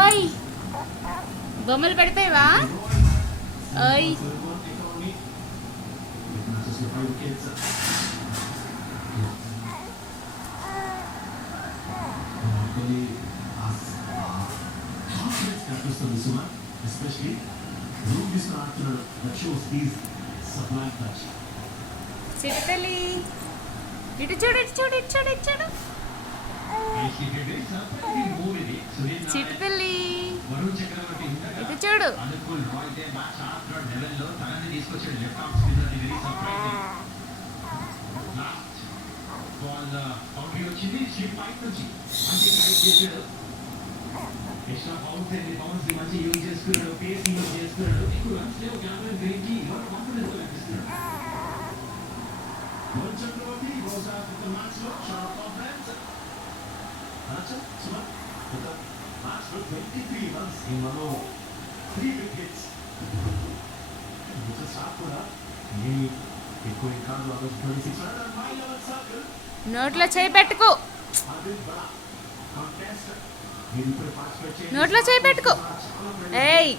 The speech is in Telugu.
ఓయ్ బొమ్మలు పెడతాయివా? ఓయ్ చిట్టలి ఇటు చూడు ఇటు చూడు ఇటు చూడు ఇటు చూడు చిట్టలి ఇటు చూడు. నోట్లో చేయి పెట్టుకో, నోట్లో చేయి పెట్టుకో. ఏయ్